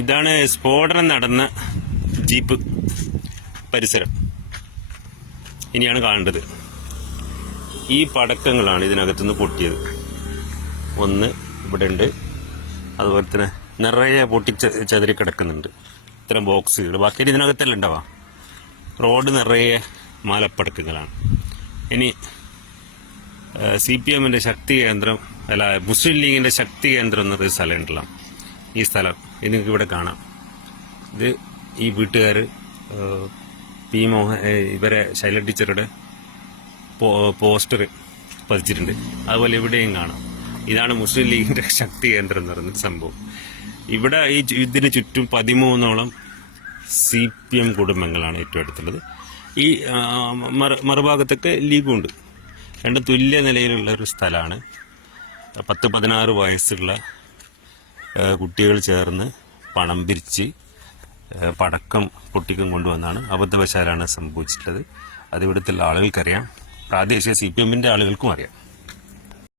ഇതാണ് സ്ഫോടനം നടന്ന ജീപ്പ് പരിസരം. ഇനിയാണ് കാണേണ്ടത്. ഈ പടക്കങ്ങളാണ് ഇതിനകത്തുനിന്ന് പൊട്ടിയത്. ഒന്ന് ഇവിടെ ഉണ്ട് അതുപോലെ തന്നെ നിറയെ പൊട്ടിച്ച ചതിരി കിടക്കുന്നുണ്ട്. ഇത്തരം ബോക്സുകൾ. ബാക്കി ഇതിനകത്തല്ല ഉണ്ടാവാ. റോഡ് നിറയെ മാലപ്പടക്കങ്ങളാണ്. ഇനി സി പി എമ്മിന്റെ ശക്തി കേന്ദ്രം അല്ല മുസ്ലിം ലീഗിന്റെ ശക്തി കേന്ദ്രം എന്നൊരു സ്ഥലം ഉണ്ടല്ലോ ഈ സ്ഥലം ഇത് നിങ്ങൾക്ക് ഇവിടെ കാണാം. ഇത് ഈ വീട്ടുകാർ പി മോഹൻ ഇവരെ ശൈല ടീച്ചറുടെ പോസ്റ്റർ പതിച്ചിട്ടുണ്ട്. അതുപോലെ ഇവിടെയും കാണാം. ഇതാണ് മുസ്ലിം ലീഗിന്റെ ശക്തി കേന്ദ്രം എന്ന് പറയുന്ന സംഭവം. ഇവിടെ ഈ ഇതിന് ചുറ്റും പതിമൂന്നോളം സി പി എം കുടുംബങ്ങളാണ് ഏറ്റവും അടുത്തുള്ളത് ഈ മറുഭാഗത്തൊക്കെ ലീഗുണ്ട്. രണ്ട് തുല്യ നിലയിലുള്ള ഒരു സ്ഥലമാണ്. പത്ത് പതിനാറ് വയസ്സുള്ള കുട്ടികൾ ചേർന്ന് പണം പിരിച്ച് പടക്കം പൊട്ടിക്കും കൊണ്ടുവന്നാണ് അബദ്ധവശാലാണ് സംഭവിച്ചിട്ടുള്ളത്. അത് ഇവിടുത്തെ ആളുകൾക്കറിയാം. പ്രാദേശിക സി പി എമ്മിന്റെ ആളുകൾക്കും അറിയാം.